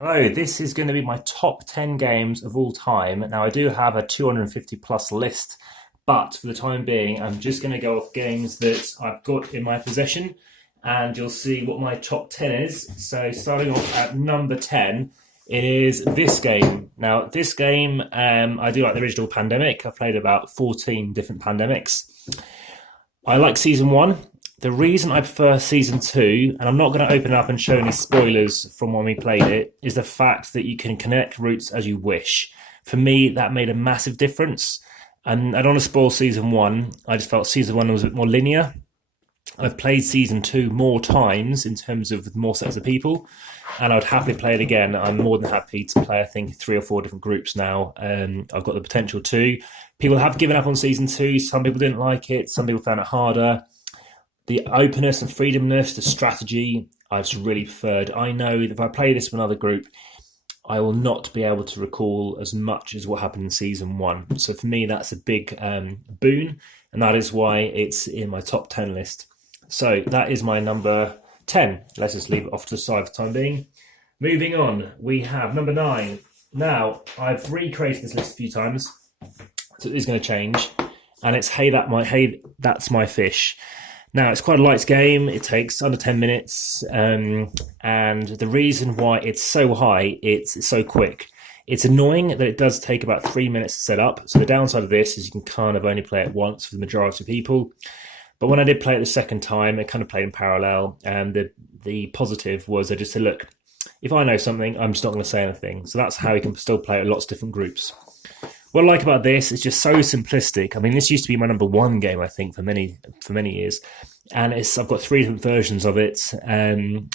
Hello, this is going to be my top 10 games of all time. Now, I do have a 250 plus list, but for the time being, I'm just going to go off games that I've got in my possession, and you'll see what my top 10 is. So, starting off at number 10, it is this game. Now, this game, I do like the original Pandemic. I've played about 14 different Pandemics. I like season one. The reason I prefer season two, and I'm not going to open it up and show any spoilers from when we played it, is the fact that you can connect routes as you wish. For me, that made a massive difference. And I don't want to spoil season one. I just felt season one was a bit more linear. I've played season two more times in terms of more sets of people, and I would happily play it again. I'm more than happy to play, I think, 3 or 4 different groups now. I've got the potential to. People have given up on season two. Some people didn't like it. Some people found it harder. The openness and freedomness, the strategy, I just really preferred. I know that if I play this with another group, I will not be able to recall as much as what happened in season one. So for me, that's a big boon, and that is why it's in my top 10 list. So that is my number 10. Let's just leave it off to the side for the time being. Moving on, we have number 9. Now, I've recreated this list a few times, so it is going to change. And it's Hey That's My Fish. Now, it's quite a light game. It takes under 10 minutes. And the reason why it's so high, it's so quick. It's annoying that it does take about 3 minutes to set up. So the downside of this is you can kind of only play it once for the majority of people. But when I did play it the second time, it kind of played in parallel. And the positive was I just said, look, if I know something, I'm just not going to say anything. So that's how you can still play it with lots of different groups. What I like about this is just so simplistic. I mean, this used to be my number one game, I think, for many years, and I've got 3 different versions of it.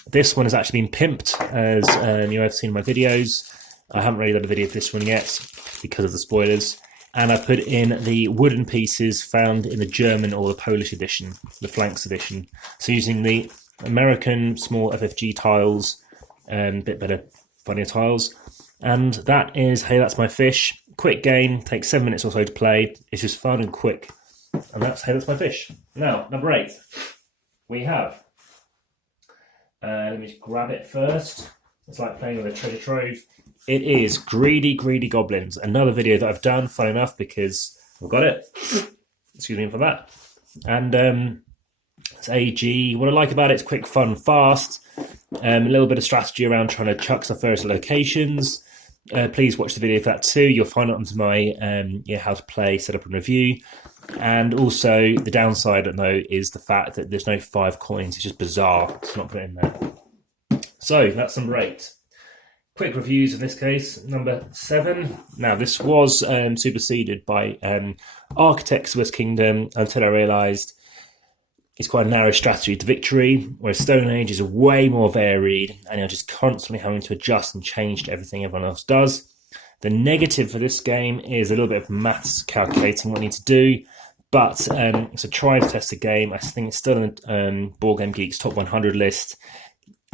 This one has actually been pimped, as you have seen in my videos. I haven't really done a video of this one yet because of the spoilers. And I put in the wooden pieces found in the German or the Polish edition, the Flanks edition. So using the American small FFG tiles, bit better, funnier tiles. And that is Hey That's My Fish. Quick game, takes 7 minutes or so to play. It's just fun and quick. And that's Hey That's My Fish. Now, number 8. We have, let me just grab it first. It's like playing with a treasure trove. It is Greedy Goblins. Another video that I've done, fun enough, because I've got it. Excuse me for that. And it's AG. What I like about it is quick, fun, fast. A little bit of strategy around trying to chuck stuff various locations. Please watch the video for that too. You'll find it onto my how to play, setup and review. And also the downside, I know, is the fact that there's no 5 coins. It's just bizarre to not put it in there. So that's number 8. Quick reviews in this case. Number 7. Now this was superseded by Architects West Kingdom until I realised it's quite a narrow strategy to victory, whereas Stone Age is way more varied and you're just constantly having to adjust and change to everything everyone else does. The negative for this game is a little bit of maths calculating what you need to do, but it's a try and test a game. I think it's still in the boardgamegeek's top 100 list.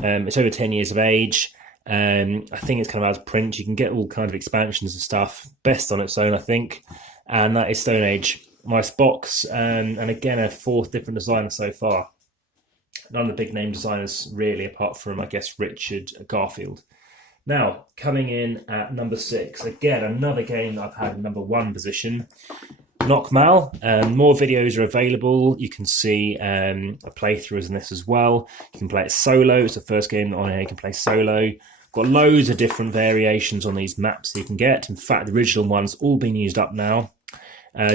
It's over 10 years of age. I think it's kind of out of print. You can get all kinds of expansions and stuff. Best on its own, I think. And that is Stone Age. Nice box, and again, a 4th different designer so far. None of the big name designers really, apart from, I guess, Richard Garfield. Now, coming in at number 6, again, another game that I've had in number 1 position. Knockmal. More videos are available. You can see a playthrough in this as well. You can play it solo. It's the first game on here you can play solo. Got loads of different variations on these maps that you can get. In fact, the original one's all been used up now.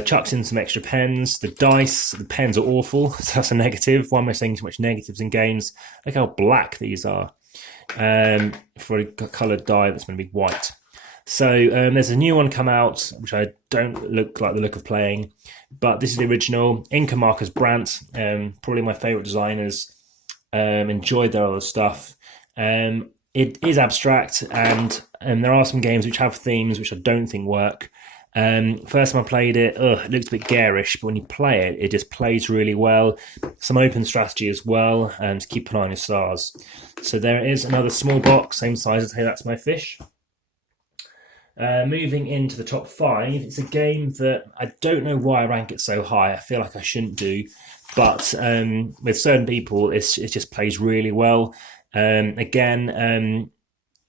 Chucks in some extra pens. The dice, the pens are awful, so that's a negative. Why am I saying so much negatives in games? Look how black these are. For a coloured die that's going to be white. So there's a new one come out, which I don't look like the look of playing, but this is the original. Inca Marcus Brandt, probably my favourite designers. Enjoyed their other stuff. It is abstract, and there are some games which have themes which I don't think work. First time I played it, it looks a bit garish, but when you play it, it just plays really well. Some open strategy as well, and to keep an eye on your stars. So there is another small box, same size as Hey That's My Fish. Moving into the top 5, it's a game that I don't know why I rank it so high. I feel like I shouldn't do, but with certain people, it just plays really well. Again,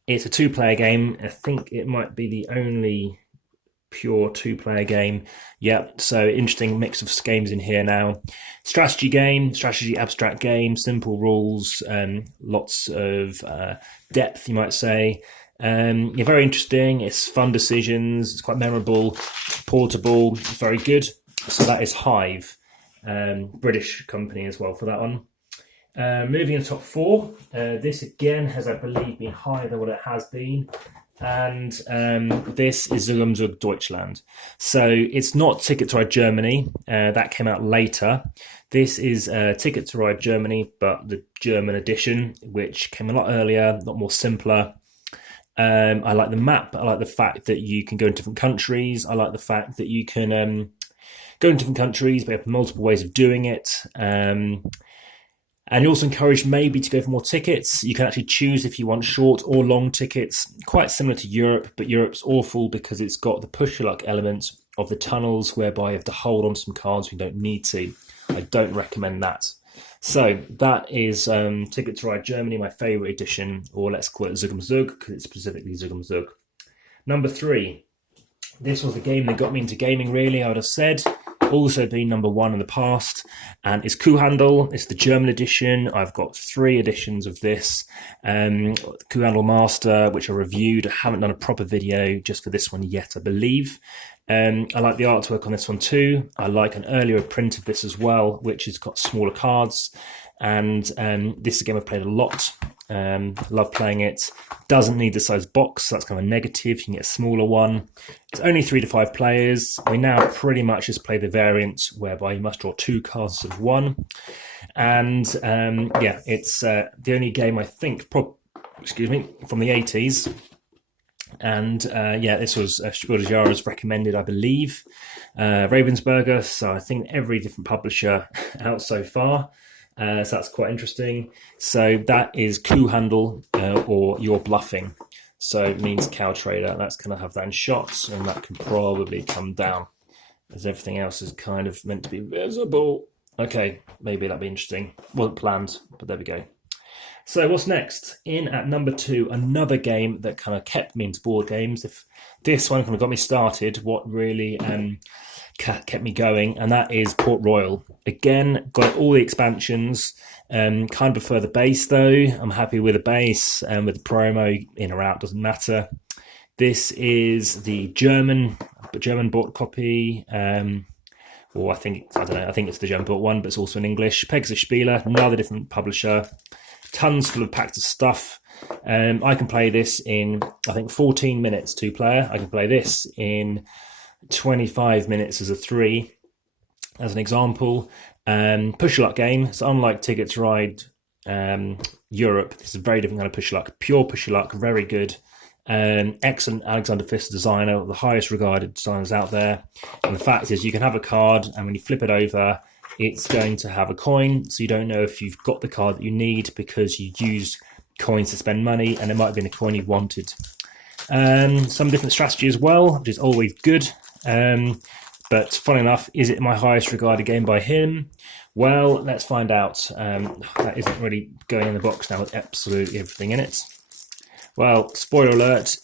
It's a two-player game. I think it might be the only pure two-player game. Yep, so interesting mix of games in here now. Strategy game, strategy abstract game, simple rules, lots of depth, you might say. Yeah, very interesting. It's fun decisions. It's quite memorable, portable, very good. So that is Hive, British company as well for that one. Moving into top four, this again has, I believe, been higher than what it has been. And this is Zug um Zug Deutschland. So it's not Ticket to Ride Germany. That came out later. This is Ticket to Ride Germany, but the German edition, which came a lot earlier, a lot more simpler. I like the map. I like the fact that you can go in different countries. I like the fact that you can go in different countries, but you have multiple ways of doing it. And you're also encouraged maybe to go for more tickets. You can actually choose if you want short or long tickets, quite similar to Europe, but Europe's awful because it's got the push-your-luck element of the tunnels whereby you have to hold on to some cards when you don't need to. I don't recommend that. So that is Ticket to Ride Germany, my favourite edition, or let's call it Zug um Zug because it's specifically Zug um Zug. Number 3. This was the game that got me into gaming, really, I would have said. Also been number 1 in the past, and it's Kuhhandel. It's the German edition. I've got 3 editions of this. Kuhhandel Master, which I reviewed. I haven't done a proper video just for this one yet, I believe. I like the artwork on this one too. I like an earlier print of this as well, which has got smaller cards. And this is a game I've played a lot. Love playing it. Doesn't need the size box, so that's kind of a negative. You can get a smaller one. It's only 3 to 5 players. We now pretty much just play the variant whereby you must draw 2 cards instead of 1. And yeah, it's the only game I think, from the 80s. And yeah, this was Spielejahres recommended, I believe. Ravensburger, so I think every different publisher out so far. So that's quite interesting. So that is Kuhhandel, or You're Bluffing. So it means cow trader. That's going to have that in shots, and that can probably come down as everything else is kind of meant to be visible. Okay, maybe that'd be interesting. Wasn't planned, but there we go. So what's next? In at number 2, another game that kind of kept me into board games. If this one kind of got me started, what really kept me going, and that is Port Royal. Again, got all the expansions. Kind of prefer the base though. I'm happy with the base, and with the promo in or out doesn't matter. This is the German bought copy. Or I think it's the German bought one, but it's also in English. Pegasus Spieler, another different publisher. Tons full of packs of stuff. I can play this in, I think, 14 minutes 2-player. I can play this in 25 minutes as a 3, as an example. Push-your-luck game. So unlike Ticket to Ride Europe, this is a very different kind of push-your-luck. Pure push-your-luck, very good. Excellent Alexander Pfister designer, the highest regarded designers out there. And the fact is you can have a card, and when you flip it over, it's going to have a coin, so you don't know if you've got the card that you need because you used coins to spend money, and it might have been a coin you wanted. Some different strategy as well, which is always good. But funny enough, is it my highest regarded game by him? Well, let's find out. That isn't really going in the box now with absolutely everything in it. Well, spoiler alert,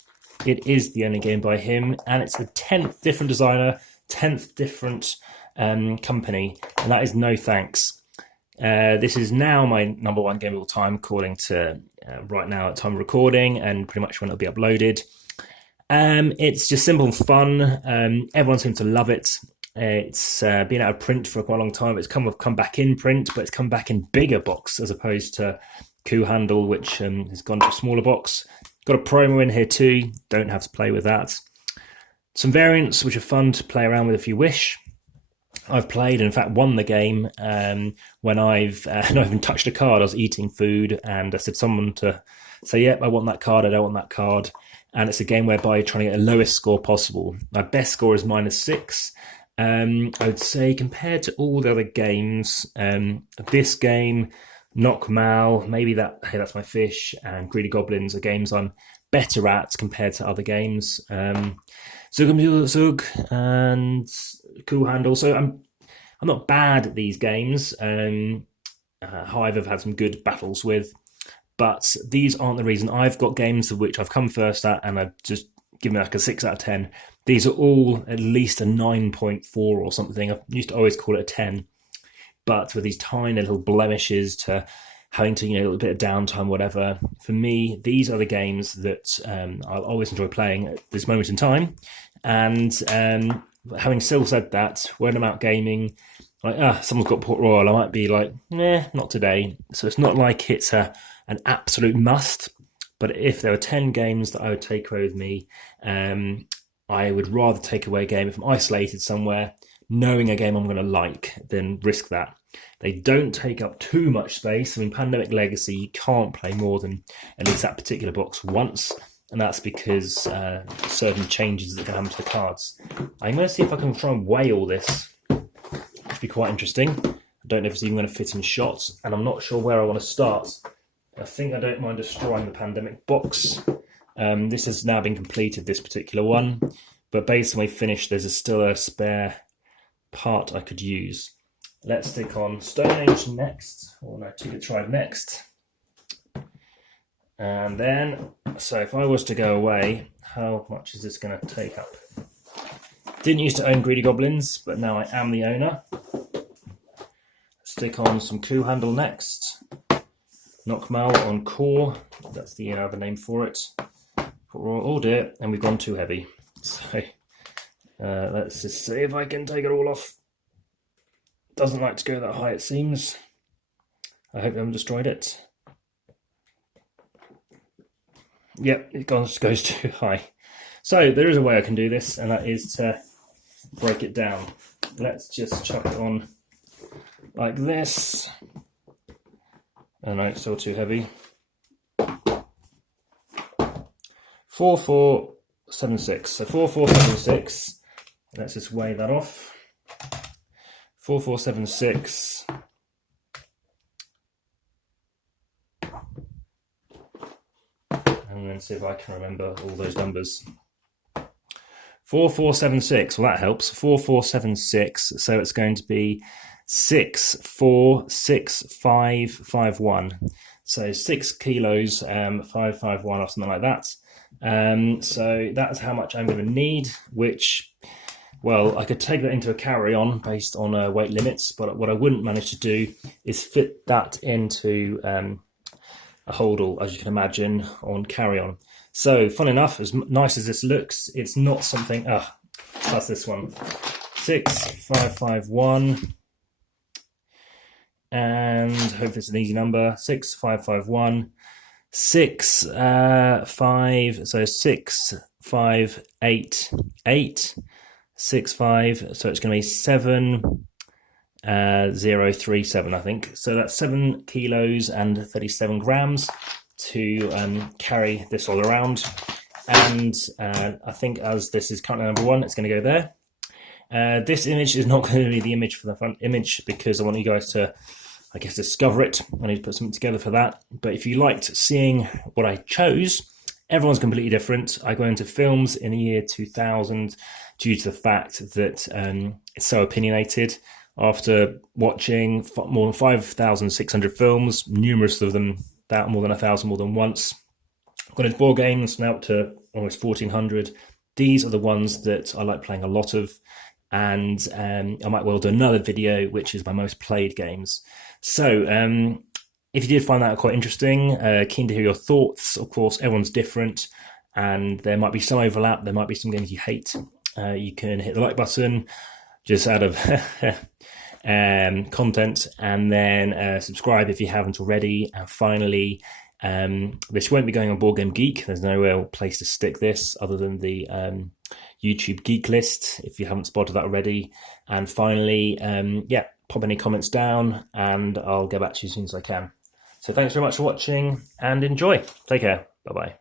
it is the only game by him, and it's the 10th different designer, 10th different company, and that is No Thanks. This is now my number 1 game of all time, according to right now at time of recording, and pretty much when it'll be uploaded. It's just simple and fun. Everyone seems to love it. It's been out of print for quite a long time. It's come back in print, but it's come back in bigger box as opposed to Kuhhandel, which has gone to a smaller box. Got a promo in here too. Don't have to play with that. Some variants which are fun to play around with if you wish. I've played and in fact won the game when I've not even touched a card. I was eating food and I said someone to say, yep, I want that card, I don't want that card. And it's a game whereby you're trying to get the lowest score possible. My best score is -6. I would say compared to all the other games, this game, Knock Mal, maybe that's my fish, and Greedy Goblins are games I'm better at compared to other games. Zug um Zug and Kuhhandel. So I'm not bad at these games. Hive I've had some good battles with, but these aren't the reason. I've got games of which I've come first at, and I've just given like a 6 out of 10. These are all at least a 9.4 or something. I used to always call it a 10, but with these tiny little blemishes to having to, a little bit of downtime, whatever. For me, these are the games that I'll always enjoy playing at this moment in time. And having still said that, when I'm out gaming, like, someone's got Port Royal, I might be like, nah, not today. So it's not like it's an absolute must. But if there were 10 games that I would take away with me, I would rather take away a game if I'm isolated somewhere, knowing a game I'm going to like, than risk that. They don't take up too much space. I mean, Pandemic Legacy, you can't play more than at least that particular box once, and that's because certain changes that can happen to the cards. I'm going to see if I can try and weigh all this. Which would be quite interesting. I don't know if it's even going to fit in shots, and I'm not sure where I want to start. I think I don't mind destroying the Pandemic box. This has now been completed, this particular one, but based on my finish, there's still a spare part I could use. Let's stick on Stone Age next, or no, Ticket Tribe next. And then, so if I was to go away, how much is this going to take up? Didn't used to own Greedy Goblins, but now I am the owner. Stick on some Clue Handle next. Knockmal on Core, that's the other name for it. Oh dear, and we've gone too heavy. So let's just see if I can take it all off. Doesn't like to go that high, it seems. I hope I haven't destroyed it. Yep, it goes too high. So there is a way I can do this, and that is to break it down. Let's just chuck it on like this. Oh no, it's still too heavy. 4476. So 4476. Let's just weigh that off. 4476. And then see if I can remember all those numbers. 4476. Well, that helps. 4476. So it's going to be 646551. So 6 kilos, 551 or something like that. So that's how much I'm going to need, which, well, I could take that into a carry-on based on weight limits, but what I wouldn't manage to do is fit that into a holdall, as you can imagine, on carry-on. So, fun enough, as nice as this looks, it's not something... that's this one. 6551. And hope it's an easy number. 6551. 6 5, so 6588. 65, so it's going to be 7037, I think. So that's 7 kilos and 37 grams to carry this all around. And I think as this is currently number 1, it's going to go there. This image is not going to be the image for the front image because I want you guys to, I guess, discover it. I need to put something together for that. But if you liked seeing what I chose, everyone's completely different. I go into films in the year 2000 due to the fact that it's so opinionated. After watching more than 5,600 films, numerous of them, that more than 1,000 more than once. I've gone into board games, now up to almost 1,400. These are the ones that I like playing a lot of. And I might well do another video, which is my most played games. So if you did find that quite interesting, keen to hear your thoughts. Of course, everyone's different and there might be some overlap. There might be some games you hate. You can hit the like button just out of content, and then subscribe if you haven't already. And finally, this won't be going on BoardgameGeek. There's no real place to stick this other than the YouTube geek list, if you haven't spotted that already. And finally, pop any comments down and I'll get back to you as soon as I can. So thanks very much for watching and enjoy. Take care. Bye-bye.